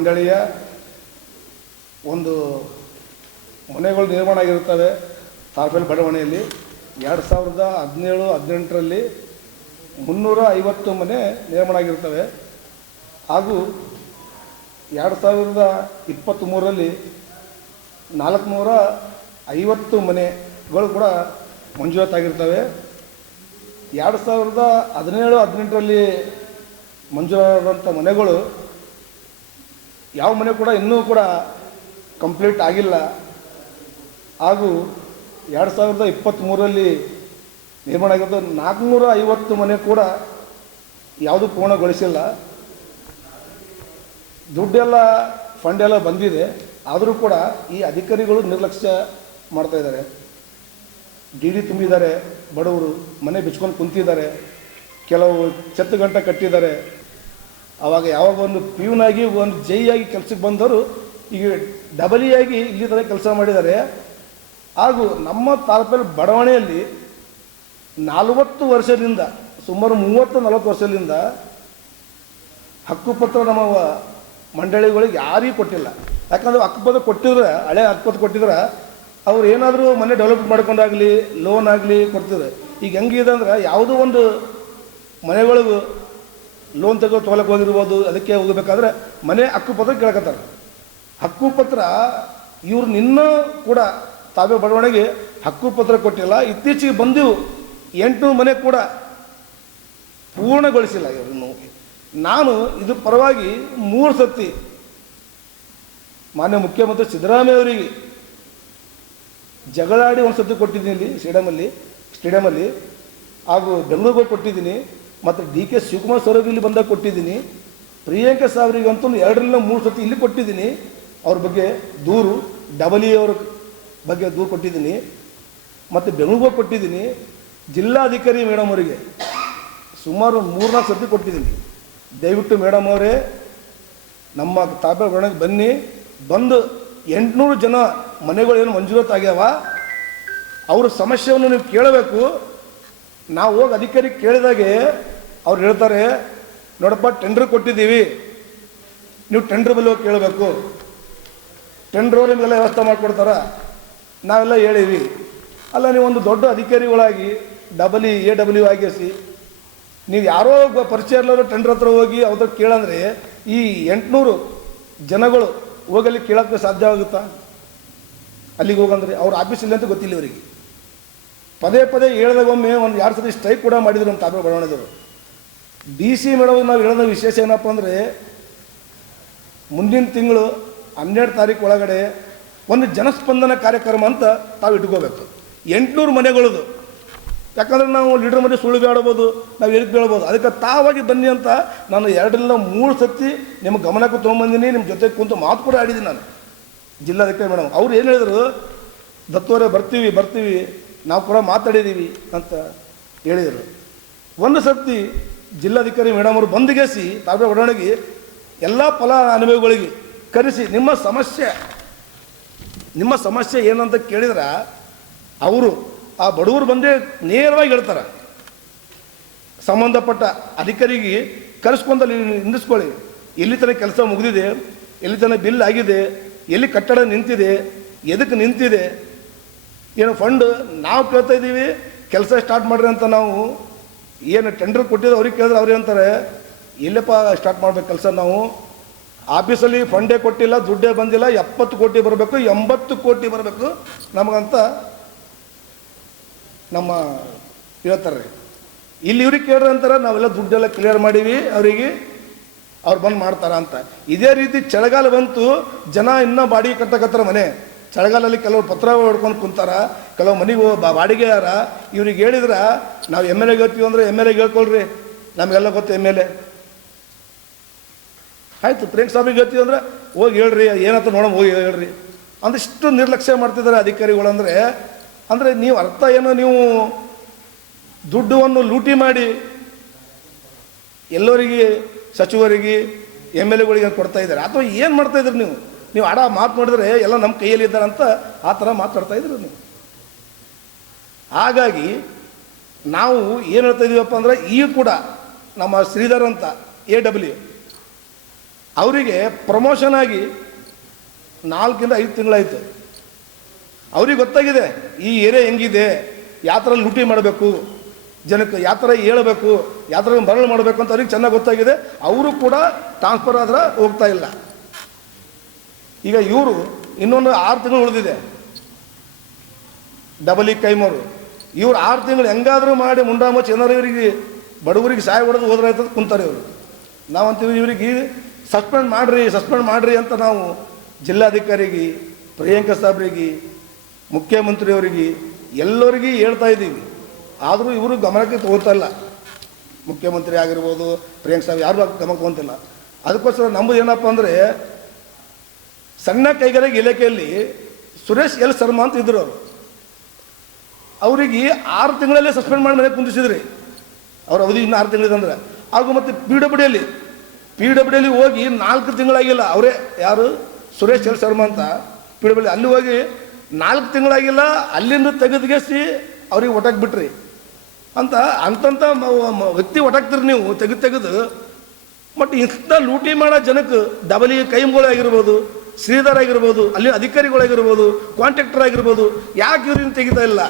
ಮಂಡಳಿಯ ಒಂದು ಮನೆಗಳು ನಿರ್ಮಾಣ ಆಗಿರುತ್ತವೆ. ತಾರ್ಪಲ್ ಬಡಾವಣೆಯಲ್ಲಿ 2017-18ರಲ್ಲಿ 350 ಮನೆ ನಿರ್ಮಾಣ ಆಗಿರ್ತವೆ. ಹಾಗೂ 2023ರಲ್ಲಿ 450 ಮನೆಗಳು ಕೂಡ ಮಂಜೂರಾತಾಗಿರ್ತವೆ. 2017-18ರಲ್ಲಿ ಮಂಜೂರಾದಂಥ ಮನೆಗಳು ಯಾವ ಮನೆ ಕೂಡ ಇನ್ನೂ ಕೂಡ ಕಂಪ್ಲೀಟ್ ಆಗಿಲ್ಲ. ಹಾಗೂ 2023ರಲ್ಲಿ ನಿರ್ಮಾಣ ಆಗಿರೋದು 450 ಮನೆ ಕೂಡ ಯಾವುದೂ ಪೂರ್ಣಗೊಳಿಸಿಲ್ಲ. ದುಡ್ಡೆಲ್ಲ ಫಂಡ್ ಎಲ್ಲ ಬಂದಿದೆ, ಆದರೂ ಕೂಡ ಈ ಅಧಿಕಾರಿಗಳು ನಿರ್ಲಕ್ಷ್ಯ ಮಾಡ್ತಾಯಿದ್ದಾರೆ. ಡಿ ತುಂಬಿದ್ದಾರೆ, ಬಡವರು ಮನೆ ಬಿಚ್ಕೊಂಡು ಕುಂತಿದ್ದಾರೆ, ಕೆಲವು ಛತ್ತು ಗಂಟೆ ಕಟ್ಟಿದ್ದಾರೆ. ಆವಾಗ ಯಾವಾಗ ಒಂದು ಪ್ಯೂನಾಗಿ ಒಂದು ಜೈಯಾಗಿ ಕೆಲಸಕ್ಕೆ ಬಂದವರು ಈಗ ಡಬಲಿಯಾಗಿ ಇಲ್ಲಿ ಥರ ಕೆಲಸ ಮಾಡಿದ್ದಾರೆ. ಹಾಗೂ ನಮ್ಮ ತಾಲೂಕಲ್ಲಿ ಬಡಾವಣೆಯಲ್ಲಿ 40 ವರ್ಷದಿಂದ ಸುಮಾರು 30-40 ವರ್ಷದಿಂದ ಹಕ್ಕುಪತ್ರ ನಮ್ಮ ಮಂಡಳಿಗಳಿಗೆ ಯಾರಿಗೂ ಕೊಟ್ಟಿಲ್ಲ. ಯಾಕಂದರೆ ಹಕ್ಕುಪತ್ರ ಕೊಟ್ಟಿದ್ರೆ, ಹಳೆ ಹಕ್ಕುಪತ್ರ ಕೊಟ್ಟಿದ್ರೆ ಅವ್ರು ಏನಾದರೂ ಮನೆ ಡೆವಲಪ್ ಮಾಡ್ಕೊಂಡಾಗಲಿ ಲೋನ್ ಆಗಲಿ ಕೊಡ್ತಿದ್ರು. ಈಗ ಹೆಂಗಿದೆ ಅಂದ್ರೆ ಯಾವುದೋ ಒಂದು ಮನೆಗಳಿಗೂ ಲೋನ್ ತೊಗೊಳಕ್ಕೆ ಹೋಗಿರ್ಬೋದು, ಅದಕ್ಕೆ ಹೋಗಬೇಕಾದ್ರೆ ಮನೆ ಹಕ್ಕುಪತ್ರ ಕೇಳಕತ್ತಾರೆ. ಹಕ್ಕುಪತ್ರ ಇವ್ರು ಇನ್ನೂ ಕೂಡ ತಾವೇ ಬಡಾವಣೆಗೆ ಹಕ್ಕುಪತ್ರ ಕೊಟ್ಟಿಲ್ಲ. ಇತ್ತೀಚೆಗೆ ಬಂದೆವು 8 ಮನೆ ಕೂಡ ಪೂರ್ಣಗೊಳಿಸಿಲ್ಲ ಇವ್ರನ್ನು. ನಾನು ಇದು ಪರವಾಗಿ 3 ಸತಿ ಮಾನ್ಯ ಮುಖ್ಯಮಂತ್ರಿ ಸಿದ್ದರಾಮಯ್ಯ ಅವರಿಗೆ ಜಗಳಾಡಿ ಒಂದು ಸತಿ ಕೊಟ್ಟಿದ್ದೀನಿ ಇಲ್ಲಿ ಸ್ಟೇಡಿಯಮಲ್ಲಿ, ಹಾಗೂ ಬೆಂಗಳೂರಿಗೆ ಕೊಟ್ಟಿದ್ದೀನಿ, ಮತ್ತು DK ಶಿವಕುಮಾರ್ ಸರ್ ಇಲ್ಲಿ ಬಂದಾಗ ಕೊಟ್ಟಿದ್ದೀನಿ, ಪ್ರಿಯಾಂಕಾ ಸಾವ್ರಿಗಂತೂ 2-3 ಸತಿ ಇಲ್ಲಿ ಕೊಟ್ಟಿದ್ದೀನಿ. ಅವ್ರ ಬಗ್ಗೆ ದೂರು, ಅವ್ರ ಬಗ್ಗೆ ದೂರು ಕೊಟ್ಟಿದ್ದೀನಿ, ಮತ್ತು ಬೆಂಗಳೂರಿಗೆ ಕೊಟ್ಟಿದ್ದೀನಿ. ಜಿಲ್ಲಾಧಿಕಾರಿ ಮೇಡಮ್ ಅವರಿಗೆ ಸುಮಾರು 3-4 ಸತಿ ಕೊಟ್ಟಿದ್ದೀನಿ. ದಯವಿಟ್ಟು ಮೇಡಮ್ ಅವರೇ ನಮ್ಮ ತಾಪೆ ಬಡಾವಣೆಗೆ ಬನ್ನಿ, ಬಂದು 800 ಜನ ಮನೆಗಳೇನು ಮಂಜೂರಾತಾಗ್ಯಾವ ಅವ್ರ ಸಮಸ್ಯೆಯನ್ನು ನೀವು ಕೇಳಬೇಕು. ನಾವು ಹೋಗಿ ಅಧಿಕಾರಿ ಕೇಳಿದಾಗೆ ಅವ್ರು ಹೇಳ್ತಾರೆ, ನೋಡಪ್ಪ ಟೆಂಡ್ರ್ ಕೊಟ್ಟಿದ್ದೀವಿ, ನೀವು ಟೆಂಡ್ರ್ ಮೇಲೆ ಹೋಗಿ ಕೇಳಬೇಕು, ಟೆಂಡ್ರ್ ನಿಮಗೆಲ್ಲ ವ್ಯವಸ್ಥೆ ಮಾಡಿಕೊಡ್ತಾರ, ನಾವೆಲ್ಲ ಹೇಳೀವಿ. ಅಲ್ಲ, ನೀವು ಒಂದು ದೊಡ್ಡ ಅಧಿಕಾರಿಗಳಾಗಿ AW ಆಗಿಸಿ ನೀವು ಯಾರೋ ಪರಿಚಯ ಇರಲಾರೋ ಟೆಂಡ್ರ್ ಹತ್ರ ಹೋಗಿ ಅವ್ರ ಕೇಳಂದರೆ ಈ 800 ಜನಗಳು ಹೋಗಲ್ಲಿ ಕೇಳೋಕ್ಕೆ ಸಾಧ್ಯ ಆಗುತ್ತಾ? ಅಲ್ಲಿಗೆ ಹೋಗಂದ್ರೆ ಅವ್ರ ಆಫೀಸ್ ಇಲ್ಲ ಅಂತ ಗೊತ್ತಿಲ್ಲ ಇವರಿಗೆ. ಪದೇ ಹೇಳಿದಾಗ ಒಮ್ಮೆ 1-2 ಸತಿ ಸ್ಟ್ರೈಕ್ ಕೂಡ ಮಾಡಿದ್ರು ನಮ್ಮ ತಾಪೆ ಬಡಾವಣೆದವರು. DC ಮೇಡಮ್ ನಾವು ಹೇಳೋದ ವಿಶೇಷ ಏನಪ್ಪ ಅಂದರೆ, ಮುಂದಿನ ತಿಂಗಳು 12 ತಾರೀಕು ಒಳಗಡೆ ಒಂದು ಜನಸ್ಪಂದನ ಕಾರ್ಯಕ್ರಮ ಅಂತ ತಾವು ಇಟ್ಕೋಬೇಕು 800 ಮನೆಗಳದು. ಯಾಕಂದರೆ ನಾವು ಲೀಡರ್ ಮನೆ ಸುಳ್ಳು ಬೇಡಬೋದು, ನಾವು ಎದಕ್ಕೆ ಬೇಡ್ಬೋದು, ಅದಕ್ಕೆ ತಾವಾಗಿ ಬನ್ನಿ ಅಂತ ನಾನು 2-3 ಸತಿ ನಿಮ್ಮ ಗಮನಕ್ಕೆ ತೊಗೊಂಬಂದಿನಿ. ನಿಮ್ಮ ಜೊತೆಗೆ ಕುಂತು ಮಾತು ಕೂಡ ಆಡಿದ್ದೀನಿ ನಾನು ಜಿಲ್ಲಾಧಿಕಾರಿ ಮೇಡಮ್. ಅವ್ರು ಏನು ಹೇಳಿದರು, ದತ್ತವರೇ ಬರ್ತೀವಿ ನಾವು ಕೂಡ ಮಾತಾಡಿದ್ದೀವಿ ಅಂತ ಹೇಳಿದರು. ಒಂದು ಸರ್ತಿ ಜಿಲ್ಲಾಧಿಕಾರಿ ಮೇಡಮ್ ಅವರು ಬಂದುಗೇಸಿ ತಾಪೆ ಬಡಾವಣೆಗೆ ಎಲ್ಲ ಫಲಾನುಭವಿಗಳಿಗೆ ಕರೆಸಿ ನಿಮ್ಮ ಸಮಸ್ಯೆ ಏನಂತ ಕೇಳಿದ್ರೆ ಅವರು ಆ ಬಡವರು ಬಂದೇ ನೇರವಾಗಿ ಹೇಳ್ತಾರೆ. ಸಂಬಂಧಪಟ್ಟ ಅಧಿಕಾರಿಗೆ ಕರೆಸ್ಕೊಂಡಲ್ಲಿ ನಿಂದಿಸ್ಕೊಳ್ಳಿ, ಎಲ್ಲಿ ತನಕ ಕೆಲಸ ಮುಗಿದಿದೆ, ಎಲ್ಲಿ ತನಕ ಬಿಲ್ ಆಗಿದೆ, ಎಲ್ಲಿ ಕಟ್ಟಡ ನಿಂತಿದೆ, ಎದಕ್ಕೆ ನಿಂತಿದೆ, ಏನು ಫಂಡ್ ನಾವು ಕೇಳ್ತಾ ಇದ್ದೀವಿ, ಕೆಲಸ ಸ್ಟಾರ್ಟ್ ಮಾಡಿರಿ ಅಂತ ನಾವು ಏನು ಟೆಂಡರ್ ಕೊಟ್ಟಿದ್ದು ಅವ್ರಿಗೆ ಕೇಳಿದ್ರೆ ಅವ್ರು ಅಂತಾರೆ, ಎಲ್ಲಪ್ಪ ಸ್ಟಾರ್ಟ್ ಮಾಡ್ಬೇಕು ಕೆಲಸ, ನಾವು ಆಫೀಸಲ್ಲಿ ಫಂಡೇ ಕೊಟ್ಟಿಲ್ಲ, ದುಡ್ಡೇ ಬಂದಿಲ್ಲ, 70 ಕೋಟಿ ಬರಬೇಕು, 80 ಕೋಟಿ ಬರಬೇಕು ನಮಗಂತ ನಮ್ಮ ಹೇಳ್ತಾರೆ. ಇಲ್ಲಿ ಇವ್ರಿಗೆ ಕೇಳ್ರಿ ಅಂತಾರೆ, ನಾವೆಲ್ಲ ದುಡ್ಡೆಲ್ಲ ಕ್ಲಿಯರ್ ಮಾಡೀವಿ ಅವರಿಗೆ, ಅವ್ರು ಬಂದು ಮಾಡ್ತಾರ ಅಂತ. ಇದೇ ರೀತಿ ಚಳಿಗಾಲ ಬಂತು, ಜನ ಇನ್ನೂ ಬಾಡಿಗೆ ಕಟ್ಟಕತ್ತಾರ ಮನೆ. ಚಳಿಗಾಲಲ್ಲಿ ಕೆಲವರು ಪತ್ರ ಹೊಡ್ಕೊಂಡು ಕುಂತಾರ, ಕೆಲವು ಮನೆಗೆ ಬಾಡಿಗೆ ಯಾರ. ಇವ್ರಿಗೆ ಹೇಳಿದ್ರೆ ನಾವು MLA ಹೇಳ್ತೀವಿ ಅಂದರೆ MLA ಹೇಳ್ಕೊಳ್ರಿ, ನಮಗೆಲ್ಲ ಗೊತ್ತು MLA ಆಯಿತು. ಪ್ರಿಯಾಂಕ್ ಸಾಬ್ರಿಗೆ ಹೇಳ್ತೀವಿ ಅಂದರೆ ಹೋಗಿ ಹೇಳ್ರಿ, ಏನಂತ ನೋಡೋಣ ಹೋಗಿ ಹೇಳ್ರಿ ಅಂದಿಷ್ಟು ನಿರ್ಲಕ್ಷ್ಯ ಮಾಡ್ತಿದ್ದಾರೆ ಅಧಿಕಾರಿಗಳು. ಅಂದರೆ ನೀವು ಅರ್ಥ ಏನು, ನೀವು ದುಡ್ಡನ್ನು ಲೂಟಿ ಮಾಡಿ ಎಲ್ಲರಿಗೆ ಸಚಿವರಿಗೆ MLAಗಳಿಗೆ ಕೊಡ್ತಾ ಇದ್ದಾರೆ, ಅಥವಾ ಏನು ಮಾಡ್ತಾಯಿದ್ರಿ ನೀವು ಆಡ ಮಾತು ಮಾಡಿದ್ರೆ ಎಲ್ಲ ನಮ್ಮ ಕೈಯಲ್ಲಿ ಇದ್ದಾರೆ ಅಂತ ಆ ಥರ ಮಾತಾಡ್ತಾ ಇದ್ರು ನೀವು. ಹಾಗಾಗಿ ನಾವು ಏನು ಹೇಳ್ತಾ ಇದ್ದೀವಪ್ಪ ಅಂದರೆ, ಈಗ ಕೂಡ ನಮ್ಮ ಶ್ರೀಧರ್ ಅಂತ AW ಅವರಿಗೆ ಪ್ರಮೋಷನ್ ಆಗಿ 4 ರಿಂದ 5 ತಿಂಗಳಾಯಿತು. ಅವ್ರಿಗೆ ಗೊತ್ತಾಗಿದೆ ಈ ಏರಿಯಾ ಹೆಂಗಿದೆ, ಯಾವ ಥರ ಲೂಟಿ ಮಾಡಬೇಕು, ಜನಕ್ಕೆ ಯಾವ ಥರ ಹೇಳಬೇಕು, ಯಾವ ಥರ ಮರಳು ಮಾಡಬೇಕು ಅಂತ ಅವ್ರಿಗೆ ಚೆನ್ನಾಗಿ ಗೊತ್ತಾಗಿದೆ. ಅವರು ಕೂಡ ಟ್ರಾನ್ಸ್ಫರ್ ಆದ್ರೆ ಹೋಗ್ತಾ ಇಲ್ಲ. ಈಗ ಇವರು ಇನ್ನೊಂದು 6 ತಿಂಗಳು ಉಳಿದಿದೆ. ಡಬಲ್ ಕೈಮವರು ಇವ್ರು 6 ತಿಂಗಳು ಹೆಂಗಾದರೂ ಮಾಡಿ ಮುಂಡಾಮಚ್ಚಿ ಏನಾರು ಇವರಿಗೆ ಬಡವರಿಗೆ ಸಹಾಯ ಹೊಡೆದು ಹೋದ್ರಾಯ್ತದ ಕುಂತಾರೆ ಇವರು. ನಾವಂತೀವಿ ಇವರಿಗೆ ಸಸ್ಪೆಂಡ್ ಮಾಡಿರಿ ಅಂತ ನಾವು ಜಿಲ್ಲಾಧಿಕಾರಿಗೆ, ಪ್ರಿಯಾಂಕಾ ಸಾಬ್ರಿಗೆ, ಮುಖ್ಯಮಂತ್ರಿಯವರಿಗೆ ಎಲ್ಲರಿಗೆ ಹೇಳ್ತಾ ಇದ್ದೀವಿ. ಆದರೂ ಇವರು ಗಮನಕ್ಕೆ ತಗೋತಾ ಇಲ್ಲ. ಮುಖ್ಯಮಂತ್ರಿ ಆಗಿರ್ಬೋದು, ಪ್ರಿಯಾಂಕಾ ಸಾಬ್ ಯಾರು ಗಮನಕ್ಕೆ ತಗೊಂತಿಲ್ಲ. ಅದಕ್ಕೋಸ್ಕರ ನಮ್ಮದು ಏನಪ್ಪ ಅಂದರೆ, ಸಣ್ಣ ಕೈಗಾರಿಕೆ ಇಲಾಖೆಯಲ್ಲಿ ಸುರೇಶ್ ಎಲ್ ಶರ್ಮಾ ಅಂತ ಇದ್ದರು. ಅವರಿಗೆ 6 ತಿಂಗಳಲ್ಲೇ ಸಸ್ಪೆಂಡ್ ಮಾಡಿ ಮನೆಗೆ ಕುಂದಿಸಿದ್ರಿ. ಅವ್ರ ಅವಧಿ ಇನ್ನು 6 ತಿಂಗಳಿದಂದ್ರೆ. ಹಾಗೂ ಮತ್ತು ಪಿ ಡಬ್ಲ್ಯೂಡಿಯಲ್ಲಿ ಹೋಗಿ 4 ತಿಂಗಳಾಗಿಲ್ಲ. ಅವರೇ ಯಾರು ಸುರೇಶ್ ಎಲ್ ಶರ್ಮಾ ಅಂತ ಪಿ ಡಬ್ಲ್ಯೂ ಅಲ್ಲಿ ಹೋಗಿ 4 ತಿಂಗಳಾಗಿಲ್ಲ, ಅಲ್ಲಿಂದ ತೆಗೆದುಗೆಸಿ ಅವ್ರಿಗೆ ಒಟ್ಟಾಗಿ ಬಿಟ್ರಿ ಅಂತ ವ್ಯಕ್ತಿ ಒಟ್ಟಾಗ್ತೀರಿ ನೀವು ತೆಗೆದು. ಬಟ್ ಇಂಥ ಲೂಟಿ ಮಾಡೋ ಜನಕ್ಕೆ ಡಬಲ್ ಕೈಮಗಳಾಗಿರ್ಬೋದು, ಶ್ರೀಧರ್ ಆಗಿರ್ಬೋದು, ಅಲ್ಲಿ ಅಧಿಕಾರಿಗಳಾಗಿರ್ಬೋದು, ಕಾಂಟ್ರಾಕ್ಟರ್ ಆಗಿರ್ಬೋದು, ಯಾಕೆ ಇವ್ರನ್ನ ತೆಗಿತಾ ಇಲ್ಲ?